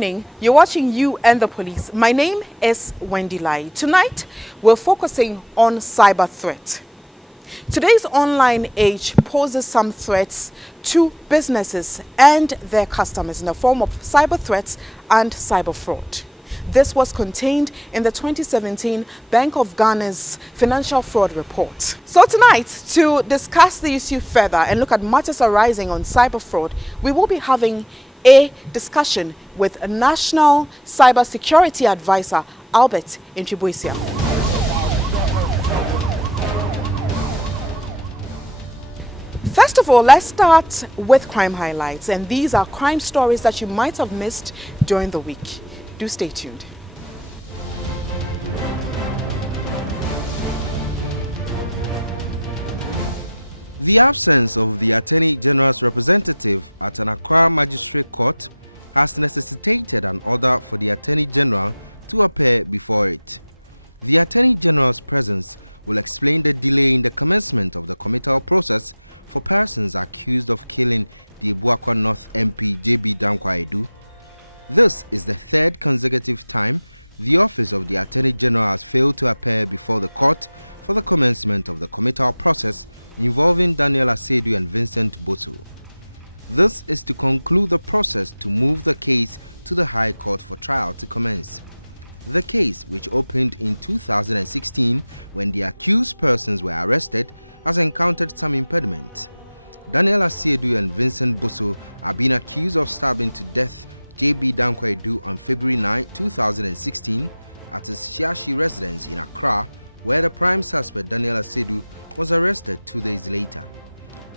evening. You're watching You and the Police. My name is Wendy Lai. Tonight, we're focusing on cyber threat. Today's online age poses some threats to businesses and their customers in the form of cyber threats and cyber fraud. This was contained in the 2017 Bank of Ghana's Financial Fraud Report. So tonight, to discuss the issue further and look at matters arising on cyber fraud, we will be having a discussion with a National Cybersecurity Advisor, Albert Nchibuisia. First of all, let's start with crime highlights, and these are crime stories that you might have missed during the week. Do stay tuned. The absence of the Attorney General's representative at an Accra Magistrate Court has necessitated an order for the Attorney General to appear before it. The Attorney General's presence will explain the delay in the commencement of the committal process for persons accused of killing the Ebuakwa North MP J.B. Danquah Edu. This is the third consecutive time the Office of the Attorney General has failed to appear before the court for the commencement of the committal process involving Daniel Asiedu and Vincent Bosu. This is to conclude the process to move the case to the High Court for trial to commence. The case, which opened in 2016 when the accused persons were arrested, has encountered some impediment. Daniel Asiedu and Vincent Bosu are being accused of stabbing to death J.B. Danquah Edu on February 9, 2016 at his Shiashi residence in Accra, where the prime suspect Daniel Asiedu was arrested 2 days later.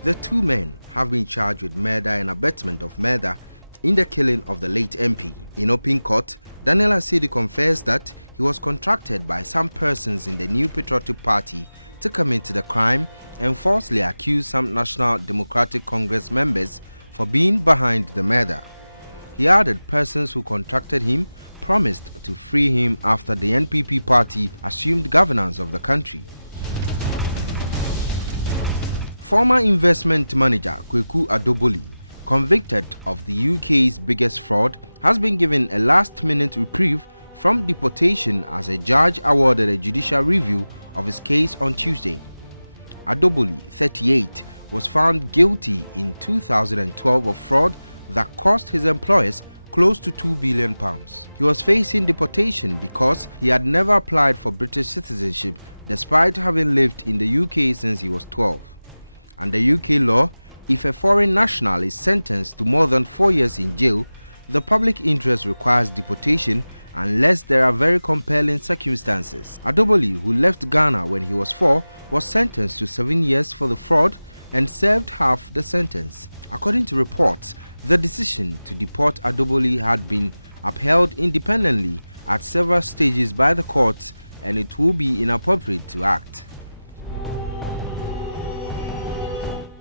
The two men have been charged with murder and abetment of murder in the killing of the late MP. In open court, Daniel Asiedu confessed that he was contracted by some persons in the New Patriotic Party to commit the crime and falsely accused some National Democratic Congress members for being behind the murder. He added persons who contracted him promised to free him after the NPP party assumed governance of the country. Former investment manager Kweku Adoboli, convicted of the UK's biggest fraud, has been given a last-minute reprieve from deportation as a judge awarded a judicial review of his case on Tuesday. Adoboli, 38, was found guilty in 2012 of fraud that cost his employers close to £2 billion. He was facing deportation because he had never applied for British citizenship despite having lived in the UK since he was 12. Under UK law, if a foreign national is sentenced to more than 4 years in jail, the public interest requires deportation unless there are very compelling circumstances. Adoboli, who left Ghana when he was 4, was sentenced to 7 years for the fraud and served half the sentence. According to reports, the decision to deport Adoboli had been upheld independently at several stages by the courts, and it will be inappropriate to act.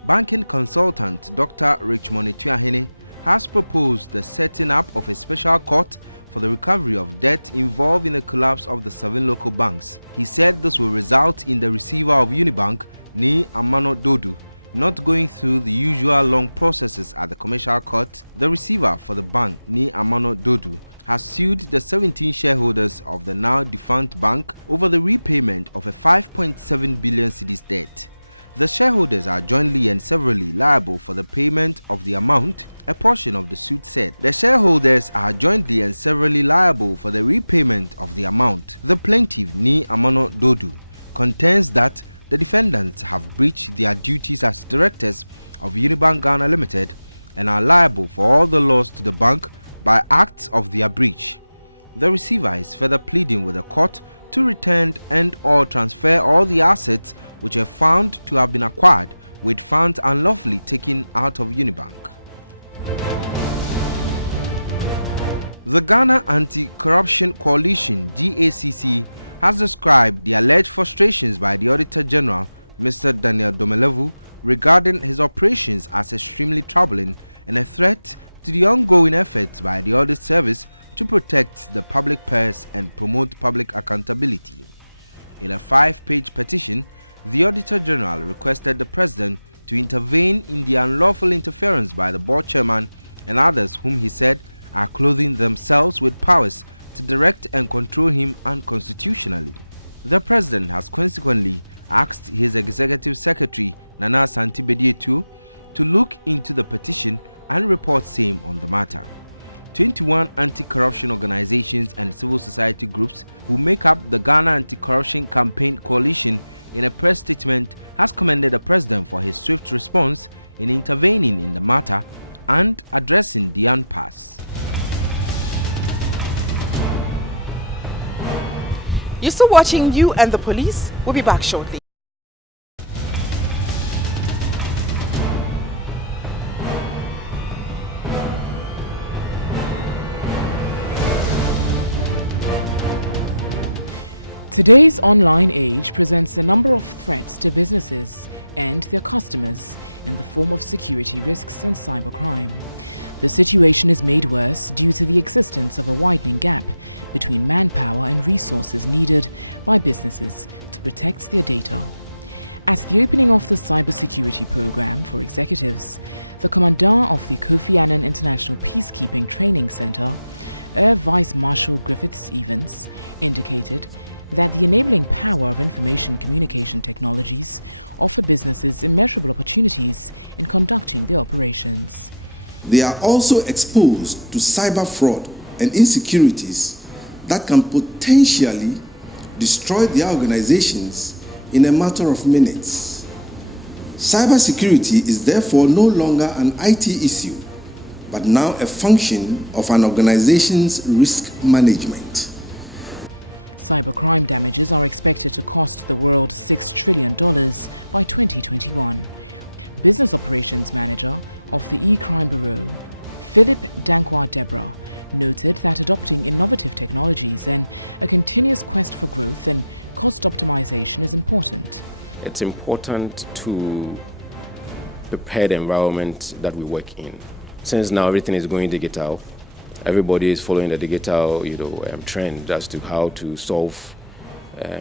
Banking consultant Dr. Richmond Etuahene has proposed the setting up of a special court for the recovery of debt involved in the collapse of the 7 local banks. He said this will result in the receiver of Unibank, Ni Amano Dodu, not going through the usual long processes at the commercial court. The receiver for the bank, Ni Amano Dodu, has sued the 17 shareholders of the now defunct bank over the repayment of a 5.7 billion cedis debt. The shareholders are jointly and severally liable for the payment of the amount, a portion of the suit said. The shareholders are jointly and severally liable for the repayment of the amount. The plaintiff, Ni Amano Dodu, contends that the defendants have breached their duties as directors of Unibank Ghana Limited and are liable for all the loss to the bank by acts of their breach. The receiver is further pleading with the court to return and/or transfer all the assets which are found to have been acquired with funds unlawfully taken out of Unibank. The Ghana Anti-Corruption Coalition (GACC) has described the alleged frustrations by the Auditor General, Mr. Daniel Domelevu, regarding his operations as extremely troubling and a threat to the ongoing efforts by the Audit Service to protect the public purse and promote public accountability. In a 5-page petition, the Auditor General requested the President to intervene in the unlawful interference by the board chairman and others whom he said are clothing themselves with powers to direct and control him unconstitutionally. The president has consequently asked his executive secretary, Nana Asante Bediatu, to look into the petition and report same on the matter. 21 anti-corruption organizations and civil society groups who make up the Ghana Anti-Corruption Campaign Coalition in a press statement has commended the president for his swift response in intervening in the matter and addressing the impasse. You're still watching You and the Police. We'll be back shortly. Today's online age presents a number of threats to businesses and their customers in the form of security risks and cybercrime. The situation is made worse due to the existence of a widening gap between manpower and resources needed by businesses to protect their data. At the opening of the cybersecurity program for executives, the commandant of the Kofi Annan International Peacekeeping Training Center, Air Vice Marshal Griffiths Evans, indicated that the enabling power of information communication technologies offer businesses immeasurable opportunities in conducting their operations. They are also exposed to cyber fraud and insecurities that can potentially destroy their organizations in a matter of minutes. Cybersecurity is therefore no longer an IT issue, but now a function of an organization's risk management. Cybercrime damages are expected to cost the world $6 trillion by 2021. Business Operations Manager of the E-Crime Bureau, Philip Dankwa-Deborah, noted that adopting innovative technologies and a continuous quest for growth and cost optimization is important. It's important to prepare the environment that we work in. Since now everything is going digital, everybody is following the digital trend as to how to solve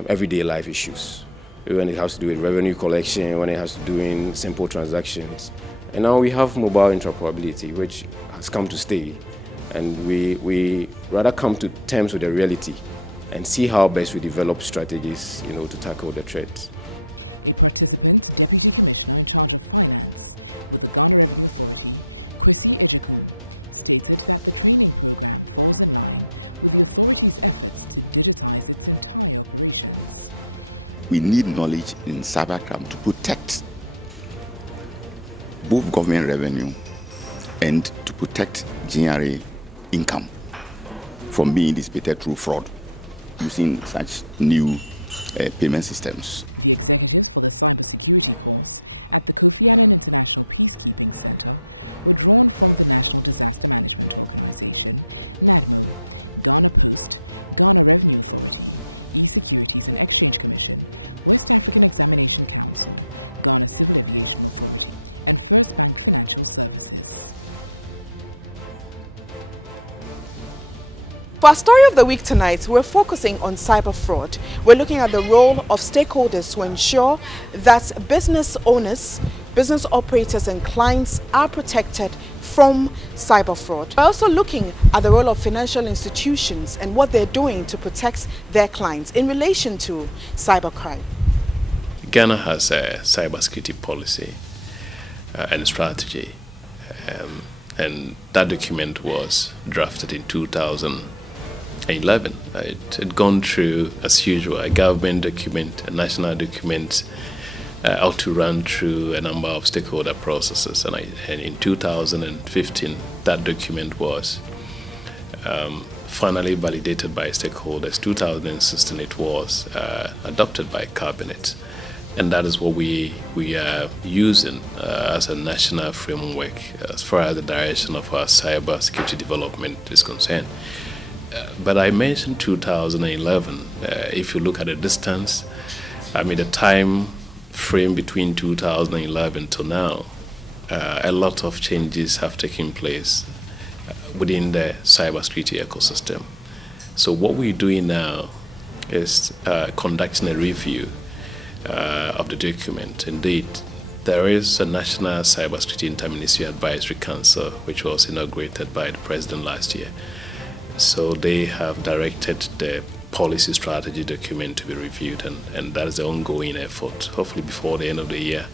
everyday life issues. When it has to do with revenue collection, when it has to do in simple transactions. And now we have mobile interoperability, which has come to stay. And we rather come to terms with the reality and see how best we develop strategies to tackle the threats. A participant Deputy Commissioner in charge of finance with the Ghana Revenue Authority, Kwesi Ejekum, stated that the training program falls in line with the authority's efforts to digitize its entire operations. We need knowledge in cybercrime to protect both government revenue and to protect GRA income from being dissipated through fraud using such new payment systems. The executives for the cybersecurity course at the Kofi Annan International Peacekeeping Center were drawn from the National Disaster Management Organization, NADMO, Ghana Post, Ghana Revenue Authority, E-Securities and Exchange Commission, West African Examination Council, Ghana Civil Aviation Authority, and First Bank Financial Services. For our story of the week tonight, we're focusing on cyber fraud. We're looking at the role of stakeholders to ensure that business owners, business operators and clients are protected from cyber fraud. We're also looking at the role of financial institutions and what they're doing to protect their clients in relation to cybercrime. Ghana has a cybersecurity policy and strategy, and that document was drafted in 2011. It had gone through, as usual, a government document, a national document, ought to run through a number of stakeholder processes. And in 2015, that document was finally validated by stakeholders. 2016, it was adopted by Cabinet. And that is what we are using as a national framework as far as the direction of our cyber security development is concerned. But I mentioned 2011. If you look at the distance, the time frame between 2011 to now, a lot of changes have taken place within the cybersecurity ecosystem. So what we're doing now is conducting a review of the document. Indeed, there is a National Cybersecurity Interministerial Advisory Council, which was inaugurated by the President last year. So they have directed the policy strategy document to be reviewed, and that is the ongoing effort. Hopefully before the end of the year,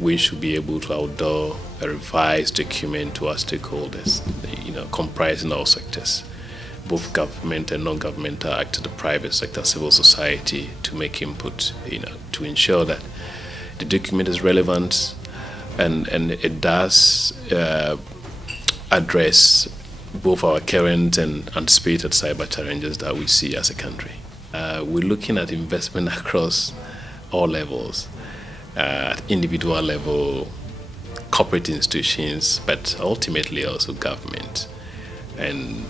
we should be able to outdoor a revised document to our stakeholders, comprising all sectors, both government and non-governmental actors, the private sector, civil society, to make input, to ensure that the document is relevant and it does address both our current and anticipated cyber challenges that we see as a country. We're looking at investment across all levels, at individual level, corporate institutions, but ultimately also government. And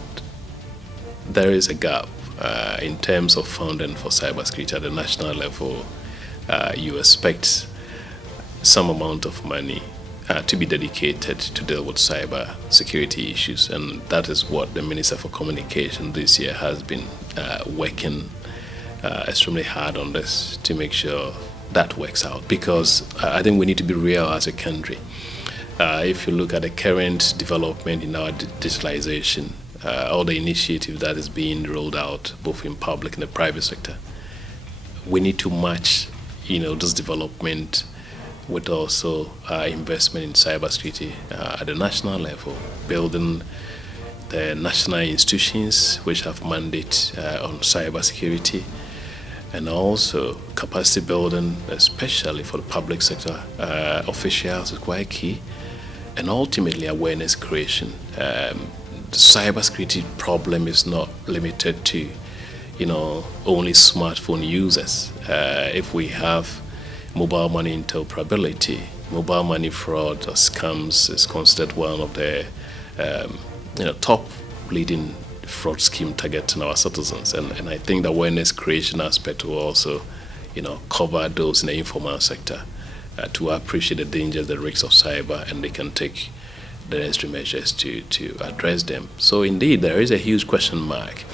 there is a gap in terms of funding for cybersecurity at the national level. You expect some amount of money to be dedicated to deal with cyber security issues, and that is what the Minister for Communication this year has been working extremely hard on this to make sure that works out, because I think we need to be real as a country. If you look at the current development in our digitalization, all the initiatives that is being rolled out both in public and the private sector, we need to match this development with also investment in cybersecurity at the national level, building the national institutions which have mandate on cybersecurity, and also capacity building, especially for the public sector officials, is quite key, and ultimately awareness creation. The cybersecurity problem is not limited to only smartphone users. If we have mobile money interoperability, mobile money fraud or scams is considered one of the top leading fraud scheme targeting our citizens, and I think the awareness creation aspect will also cover those in the informal sector to appreciate the dangers, the risks of cyber, and they can take the necessary measures to address them. So indeed there is a huge question mark.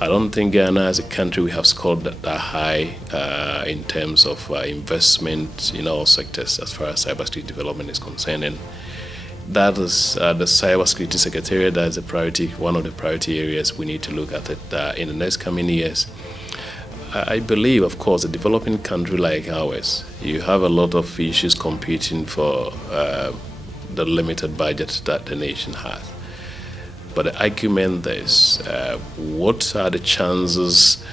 I don't think Ghana as a country, we have scored that high in terms of investment in all sectors as far as cybersecurity development is concerned. And that is the Cybersecurity Secretariat. That is a priority, one of the priority areas we need to look at it in the next coming years. I believe, of course, a developing country like ours, you have a lot of issues competing for the limited budget that the nation has. But the argument is, what are the chances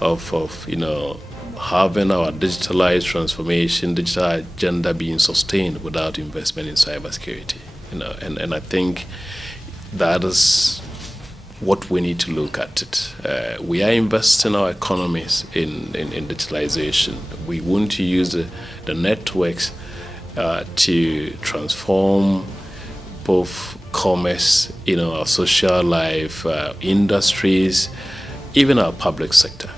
of having our digitalized transformation, digital agenda being sustained without investment in cybersecurity? And I think that is what we need to look at it. We are investing our economies in digitalization. We want to use the networks to transform both commerce, our social life, industries, even our public sector.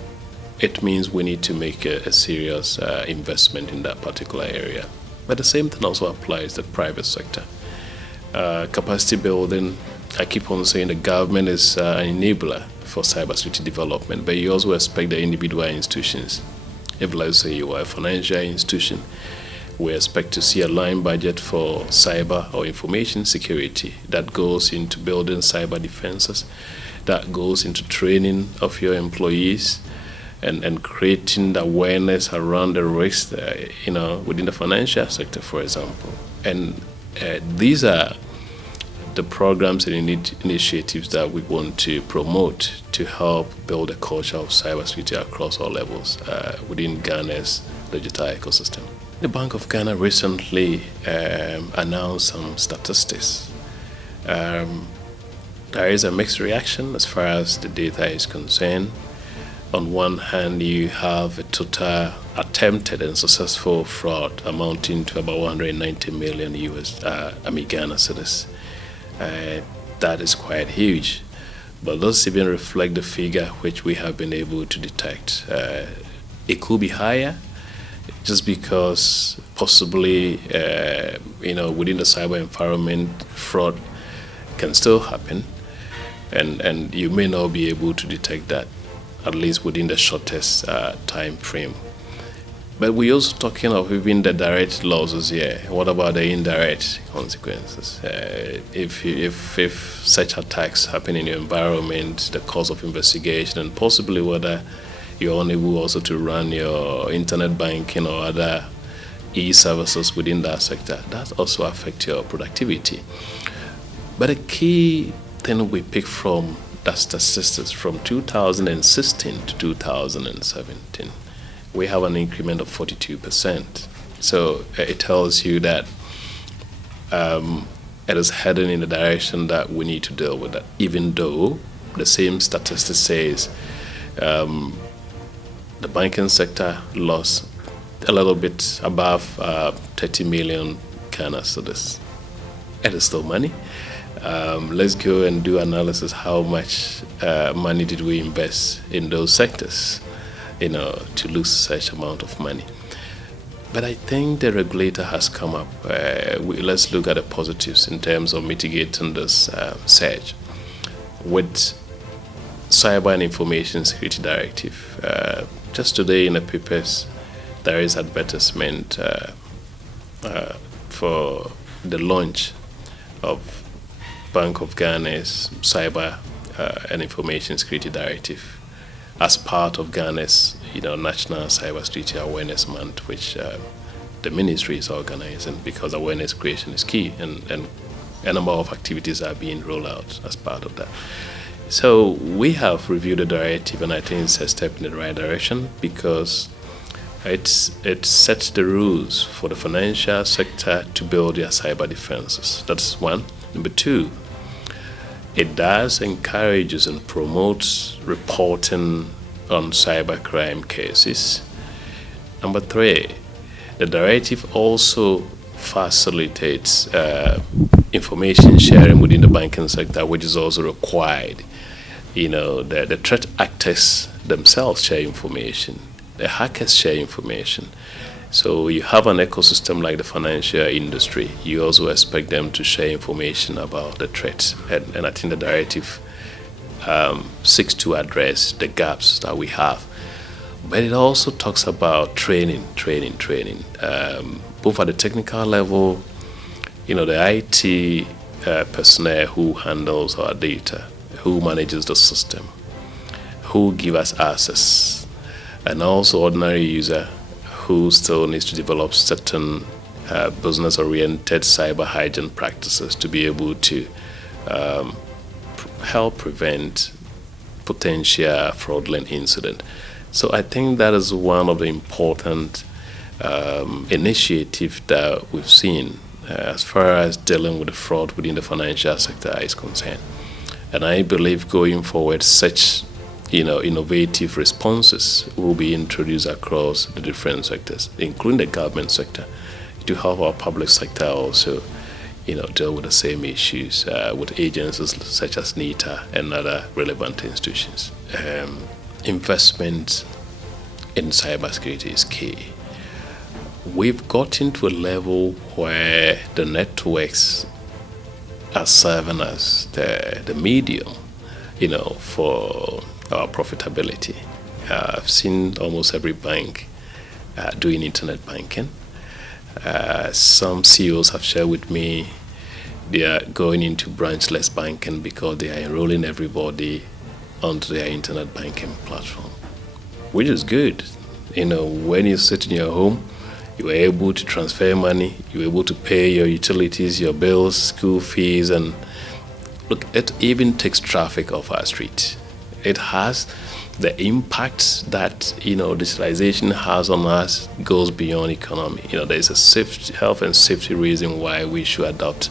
It means we need to make a serious investment in that particular area. But the same thing also applies to the private sector. Capacity building, I keep on saying the government is an enabler for cybersecurity development, but you also expect the individual institutions. If, let's say, you are a financial institution, we expect to see a line budget for cyber or information security that goes into building cyber defenses, that goes into training of your employees, and creating the awareness around the risks, within the financial sector, for example. And these are the programs and initiatives that we want to promote to help build a culture of cybersecurity across all levels within Ghana's digital ecosystem. The Bank of Ghana recently announced some statistics. There is a mixed reaction as far as the data is concerned. On one hand, you have a total attempted and successful fraud amounting to about 190 million Ghana cedis. That is quite huge. But let's even reflect the figure which we have been able to detect. It could be higher, just because possibly, within the cyber environment, fraud can still happen, and you may not be able to detect that, at least within the shortest time frame. But we're also talking of even the direct losses here. What about the indirect consequences? If such attacks happen in your environment, the cost of investigation, and possibly whether you're unable also to run your internet banking or other e-services within that sector, that also affects your productivity. But a key thing we pick from the statistics from 2016 to 2017, we have an increment of 42%. So it tells you that it is heading in the direction that we need to deal with that, even though the same statistic says the banking sector lost a little bit above 30 million Ghana cedis. It is still money. Let's go and do analysis. How much money did we invest in those sectors, to lose such amount of money? But I think the regulator has come up. Let's look at the positives in terms of mitigating this surge. With Cyber and Information Security Directive, just today in the papers, there is advertisement for the launch of Bank of Ghana's Cyber and Information Security Directive as part of Ghana's National Cyber Security Awareness Month, which the ministry is organizing, because awareness creation is key, and a number of activities are being rolled out as part of that. So we have reviewed the directive, and I think it's a step in the right direction, because it sets the rules for the financial sector to build their cyber defenses. That's one. Number two, it does encourages and promotes reporting on cybercrime cases. Number three, the directive also facilitates information sharing within the banking sector, which is also required. The threat actors themselves share information. The hackers share information. So you have an ecosystem like the financial industry. You also expect them to share information about the threats. And I think the directive seeks to address the gaps that we have. But it also talks about training, both at the technical level, the IT personnel who handles our data, who manages the system, who give us access, and also ordinary user who still needs to develop certain business-oriented cyber hygiene practices to be able to help prevent potential fraudulent incident. So I think that is one of the important initiatives that we've seen as far as dealing with the fraud within the financial sector is concerned. And I believe going forward, such innovative responses will be introduced across the different sectors, including the government sector, to help our public sector also, deal with the same issues with agencies such as NITA and other relevant institutions. Investment in cybersecurity is key. We've gotten to a level where the networks are serving as the medium, for our profitability. I've seen almost every bank doing internet banking. Some CEOs have shared with me they are going into branchless banking because they are enrolling everybody onto their internet banking platform, which is good. When you sit in your home, you are able to transfer money, you're able to pay your utilities, your bills, school fees, and look, it even takes traffic off our street. It has the impact that digitalization has on us goes beyond economy. There's a health and safety reason why we should adopt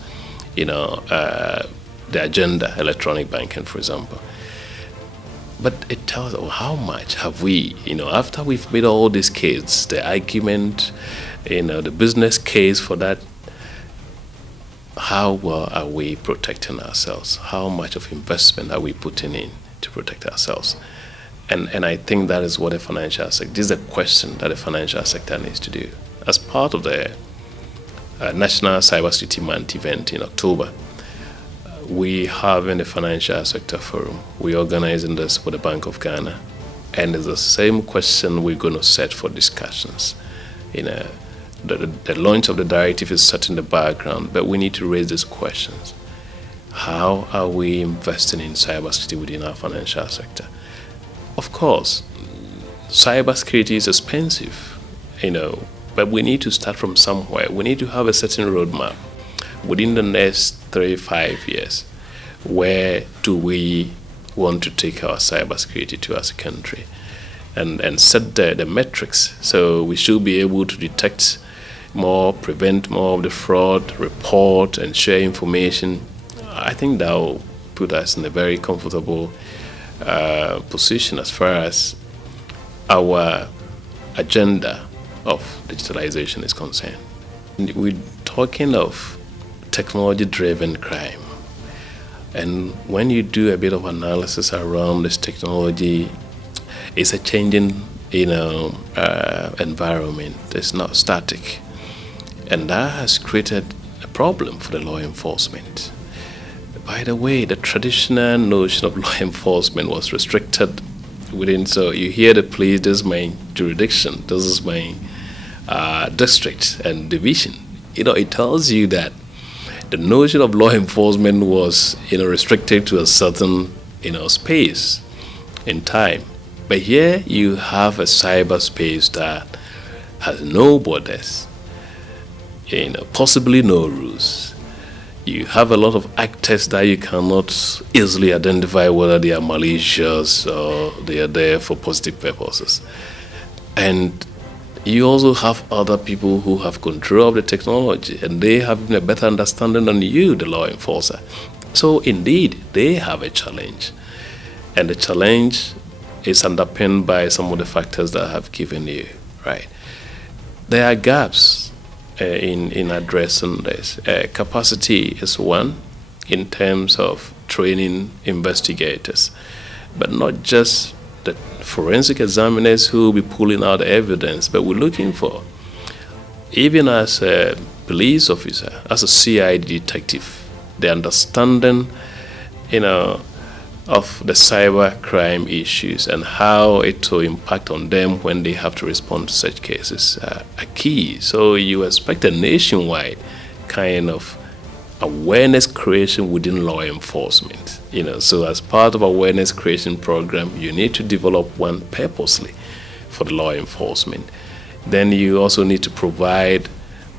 the agenda, electronic banking, for example. But it tells us how much have we, after we've made all these cases, the argument, the business case for that, how well are we protecting ourselves? How much of investment are we putting in to protect ourselves? And I think that is what the financial sector, this is a question that the financial sector needs to do. As part of the National Cybersecurity Month event in October, we have in the Financial Sector Forum, we're organizing this with the Bank of Ghana, and it's the same question we're going to set for discussions. The launch of the directive is set in the background, but we need to raise these questions. How are we investing in cybersecurity within our financial sector? Of course, cybersecurity is expensive, but we need to start from somewhere. We need to have a certain roadmap within the next 3-5 years. Where do we want to take our cybersecurity to as a country? And set the metrics. So we should be able to detect more, prevent more of the fraud, report and share information. I think that will put us in a very comfortable position as far as our agenda of digitalization is concerned. We're talking of technology-driven crime. And when you do a bit of analysis around this technology, it's a changing, environment. It's not static. And that has created a problem for the law enforcement. By the way, the traditional notion of law enforcement was restricted within, so you hear the police, this is my jurisdiction, this is my district and division. It tells you that the notion of law enforcement was, restricted to a certain, space in time. But here you have a cyberspace that has no borders, possibly no rules. You have a lot of actors that you cannot easily identify whether they are malicious or they are there for positive purposes. And you also have other people who have control of the technology, and they have a better understanding than you, the law enforcer. So indeed, they have a challenge. And the challenge is underpinned by some of the factors that I have given you, right? There are gaps in addressing this. Capacity is one in terms of training investigators, but not just the forensic examiners who will be pulling out evidence, but we're looking for, even as a police officer, as a CID detective, the understanding, of the cyber crime issues and how it will impact on them when they have to respond to such cases are key. So you expect a nationwide kind of awareness creation within law enforcement. So as part of awareness creation program, you need to develop one purposely for the law enforcement. Then you also need to provide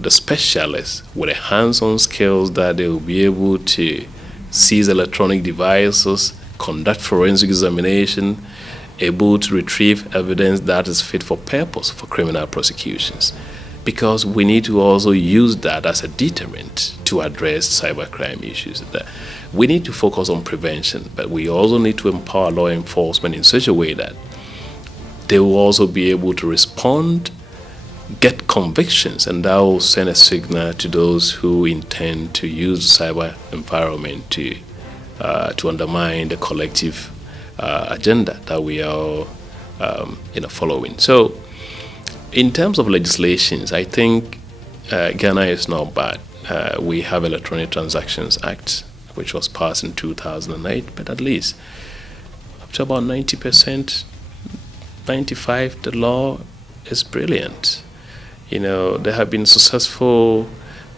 the specialists with the hands-on skills that they will be able to seize electronic devices, conduct forensic examination, able to retrieve evidence that is fit for purpose for criminal prosecutions. Because we need to also use that as a deterrent to address cybercrime issues. We need to focus on prevention, but we also need to empower law enforcement in such a way that they will also be able to respond, get convictions, and that will send a signal to those who intend to use the cyber environment to undermine the collective agenda that we are following. So in terms of legislations, I think Ghana is not bad. We have Electronic Transactions Act, which was passed in 2008, but at least up to about 90%, 95%, the law is brilliant. There have been successful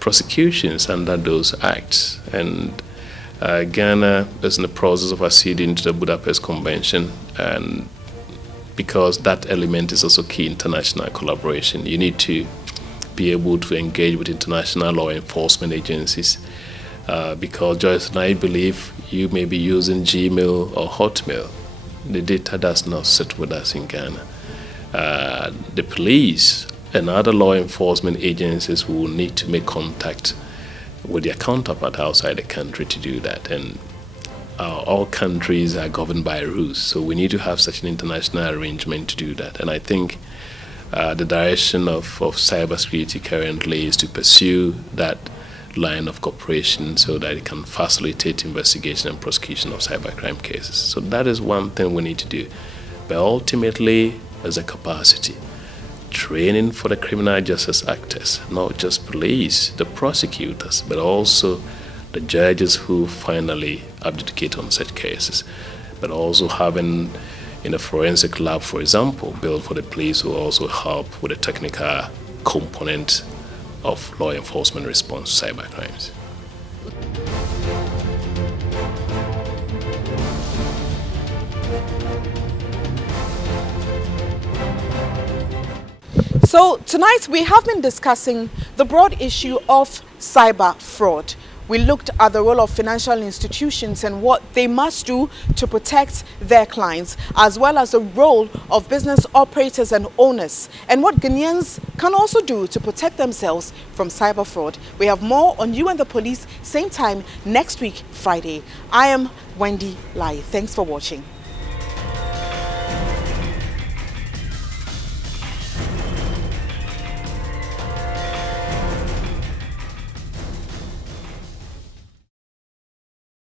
prosecutions under those acts, and Ghana is in the process of acceding to the Budapest Convention, and because that element is also key international collaboration, you need to be able to engage with international law enforcement agencies, because Joyce and I believe you may be using Gmail or Hotmail. The data does not sit with us in Ghana. The police and other law enforcement agencies will need to make contact with their counterpart outside the country to do that. And all countries are governed by rules, so we need to have such an international arrangement to do that. And I think the direction of cybersecurity currently is to pursue that line of cooperation so that it can facilitate investigation and prosecution of cybercrime cases. So that is one thing we need to do. But ultimately, as a capacity, training for the criminal justice actors, not just police, the prosecutors, but also the judges who finally adjudicate on such cases, but also having in a forensic lab, for example, built for the police who also help with the technical component of law enforcement response to cyber crimes. So tonight we have been discussing the broad issue of cyber fraud. We looked at the role of financial institutions and what they must do to protect their clients, as well as the role of business operators and owners, and what Ghanaians can also do to protect themselves from cyber fraud. We have more on You and the Police, same time next week, Friday. I am Wendy Lai. Thanks for watching.